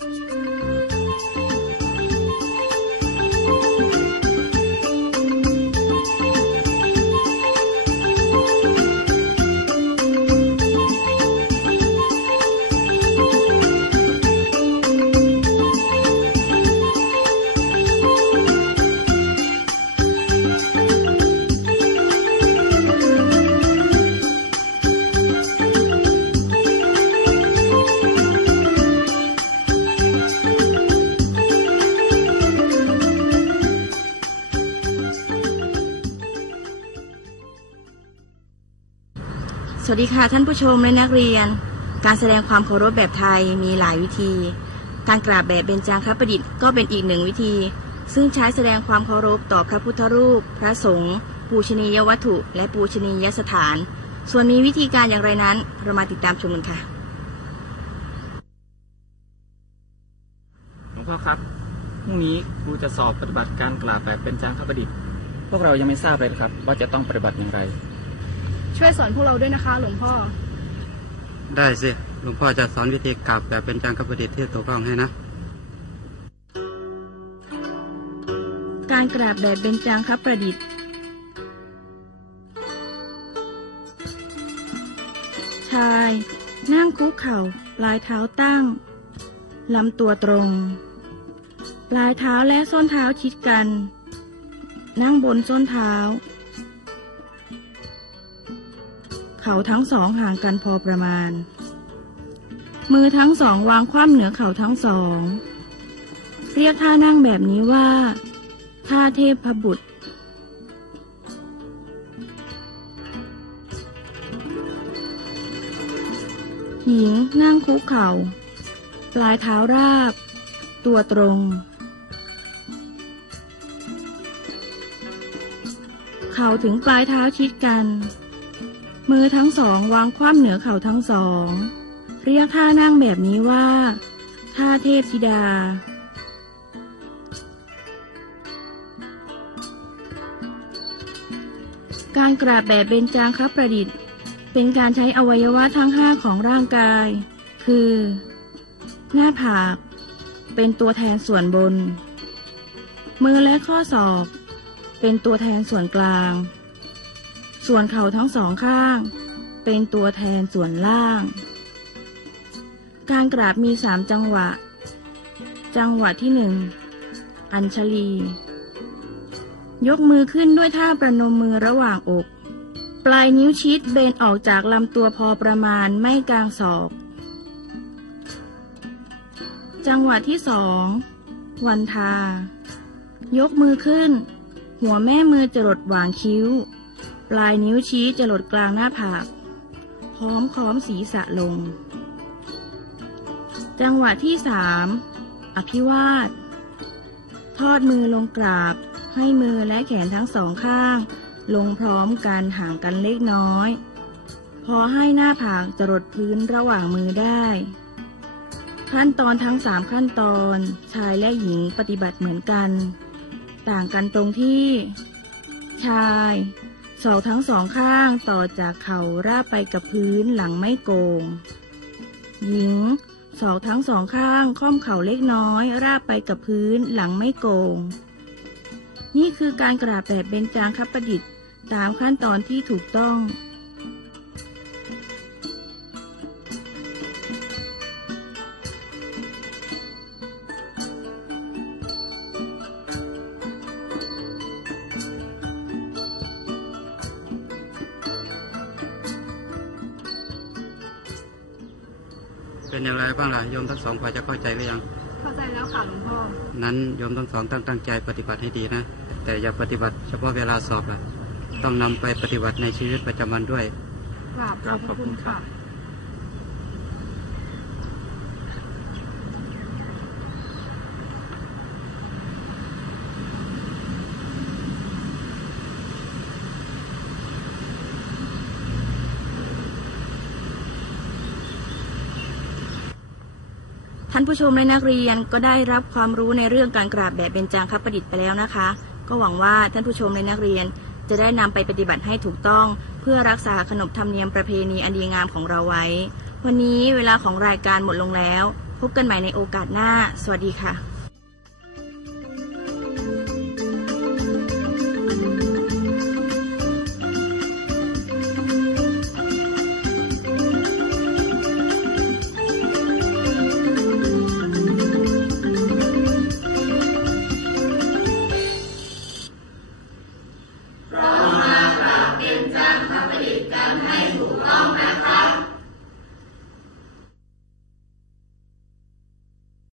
うん。 สวัสดีค่ะท่านผู้ชมและนักเรียน การแสดงความเคารพแบบไทยมีหลายวิธี การกราบแบบเบญจางคประดิษฐ์ก็เป็นอีกหนึ่งวิธี ซึ่งใช้แสดงความเคารพต่อพระพุทธรูป พระสงฆ์ปูชนียวัตถุ และปูชนียสถาน ส่วนมีวิธีการอย่างไรนั้นเรามาติดตามชมกันค่ะหลวงพ่อครับพรุ่งนี้ครูจะสอบปฏิบัติการกราบแบบเป็นจางคประดิษฐ์พวกเรายังไม่ทราบเลยครับ ว่าจะต้องปฏิบัติอย่างไร ช่วยสอนพวกเราด้วยนะคะ หลวงพ่อ ได้สิ หลวงพ่อจะสอนวิธีกราบแบบเป็นจางคประดิษฐ์ที่ถูกต้องให้นะ การกราบแบบเบญจางคประดิษฐ์ ชาย นั่งคุกเข่า ปลายเท้าตั้ง ลำตัวตรง ปลายเท้าและส้นเท้าชิดกัน นั่งบนส้นเท้า เขาทั้งสองห่างกันพอประมาณ มือทั้งสองวางคว่ำเหนือเข่าทั้งสอง เรียกท่านั่งแบบนี้ว่าท่าเทพบุตร หญิงนั่งคุกเข่า ปลายเท้าราบ ตัวตรง เข่าถึงปลายเท้าชิดกัน มือทั้งสองวางคว่ำเหนือเข่าทั้งสอง เรียกท่านั่งแบบนี้ว่าท่าเทพธิดา การกราบแบบเบญจางคประดิษฐ์ เป็นการใช้อวัยวะทั้งห้าของร่างกาย คือ หน้าผาก เป็นตัวแทนส่วนบน มือและข้อศอก เป็นตัวแทนส่วนกลาง ส่วนเข่าทั้งสองข้าง เป็นตัวแทนส่วนล่าง การกราบมีสามจังหวะ จังหวะที่หนึ่งอัญชลี ยกมือขึ้นด้วยท่าประนมมือระหว่างอก ปลายนิ้วชิดเบนออกจากลำตัวพอประมาณไม่กลางศอก จังหวะที่สองวันทา ยกมือขึ้น หัวแม่มือจรดหว่างคิ้ว ลายนิ้วชี้จรดกลางหน้าผากพร้อมค้อมศีรษะลง จังหวะที่สามอภิวาท ทอดมือลงกราบ ให้มือและแขนทั้งสองข้าง ลงพร้อมกันห่างกันเล็กน้อย พอให้หน้าผากจรดพื้นระหว่างมือได้ขั้นตอนทั้งสามขั้นตอน ชายและหญิงปฏิบัติเหมือนกัน ต่างกันตรงที่ ชาย ศอกทั้งสองข้างต่อจากเข่าราบไปกับพื้นหลังไม่โกง หญิงศอกทั้งสองข้างค่อมเข่าเล็กน้อย ราบไปกับพื้นหลังไม่โกง นี่คือการกราบแบบเบญจางคประดิษฐ์ ตามขั้นตอนที่ถูกต้อง เป็นอย่างไรบ้างล่ะโยมทั้งสองพอจะเข้าใจหรือยัง เข้าใจแล้วค่ะหลวงพ่อ นั้นโยมทั้งสองตั้งตั้งใจปฏิบัติให้ดีนะ แต่อย่าปฏิบัติเฉพาะเวลาสอบล่ะ ต้องนำไปปฏิบัติในชีวิตประจำวันด้วยกราบขอบพระคุณค่ะ ท่านผู้ชมและนักเรียนก็ได้รับความรู้ในเรื่องการกราบแบบเบญจางคประดิษฐ์ไปแล้วนะคะ ก็หวังว่าท่านผู้ชมและนักเรียนจะได้นำไปปฏิบัติให้ถูกต้อง เพื่อรักษาขนบธรรมเนียมประเพณีอันดีงามของเราไว้ วันนี้เวลาของรายการหมดลงแล้ว พบกันใหม่ในโอกาสหน้า สวัสดีค่ะ